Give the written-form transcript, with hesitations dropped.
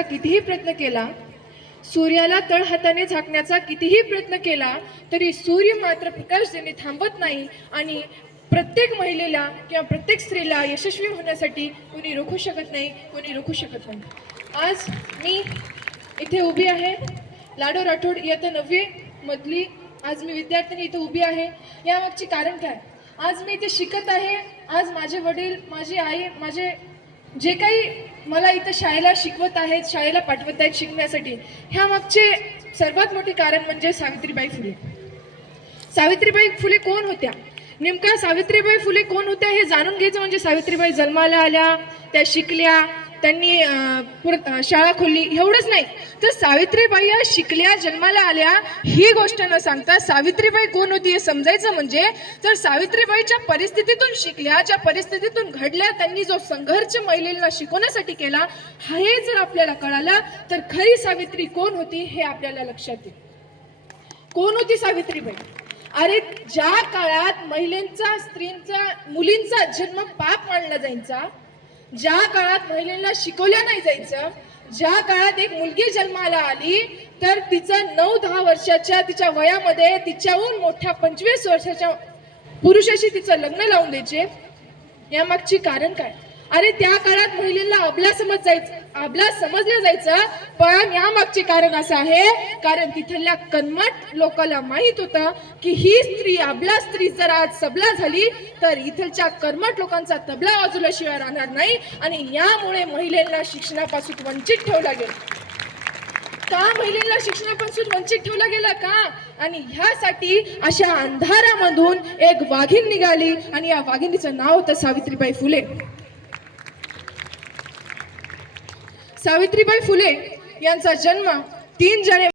कितीही प्रयत्न केला, सूर्याला तळहाताने झाकण्याचा कितीही प्रयत्न केला तरी सूर्य मात्र प्रकाश देणे थांबत नाही आणि प्रत्येक महिलेला किंवा प्रत्येक स्त्रीला यशस्वी होण्यासाठी कोणी रोखू शकत नाही, कोणी रोखू शकत नाही। आज मी इथे उभी आहे, लाडो राठोड इयत्ता 9वी मधली आज मी विद्यार्थिनी इथे उभी आहे। यामागचे कारण काय? आज मी इथे शिकत आहे, आज माझे वडील, माझी आई, माझे जे काही मला इथं शाळेला शिकवत आहेत, शाळेला पाठवत आहेत शिकण्यासाठी, ह्या मागचे सर्वात मोठे कारण म्हणजे सावित्रीबाई फुले। सावित्रीबाई फुले कोण होत्या? नेमका सावित्रीबाई फुले कोण होत्या हे जाणून घ्यायचं म्हणजे सावित्रीबाई जन्माला आल्या, त्या शिकल्या, त्यांनी शाळा खोलली एवढंच नाही तर सावित्रीबाई शिकल्या, जन्माला आल्या ही गोष्ट न सांगता सावित्रीबाई कोण होती हे समजायचं म्हणजे तर सावित्रीबाईच्या परिस्थितीतून शिकल्या, ज्या परिस्थितीतून घडल्या, त्यांनी जो संघर्ष महिलेला शिकवण्यासाठी केला, हे जर आपल्याला कळालं तर खरी सावित्री कोण होती हे आपल्याला लक्षात येईल। कोण होती सावित्रीबाई? अरे ज्या काळात महिलांचा, स्त्रींचा, मुलींचा जन्म पाप मानला जायचा, ज्या काळात महिलांना शिकवल्या नाही जायचं, ज्या काळात एक मुलगी जन्माला आली तर तिचं 9-10 वर्षाच्या तिच्या वयामध्ये तिच्याहून मोठ्या 25 वर्षाच्या पुरुषाशी तिचं लग्न लावून द्यायचे, यामागची कारण काय? अरे त्या काळात महिलांना अबला समजलं जायचं, पण यामागचे कारण असं आहे कारण तिथल्या कन्मट लोकांना माहित होतं की ही स्त्री, अबला स्त्री जर आज सबला झाली तर इथलच्या कर्मट लोकांचा तबला वाजवल्याशिवाय राहणार नाही आणि यामुळे महिलांना शिक्षणापासून वंचित ठेवला गेला। का महिलांना शिक्षणापासून वंचित ठेवला गेला का? आणि ह्यासाठी अशा अंधारामधून एक वाघीण निघाली आणि या वाघिणीचं नाव होतं सावित्रीबाई फुले। सावित्रीबाई फुले यांचा जन्म 3 जानेवारी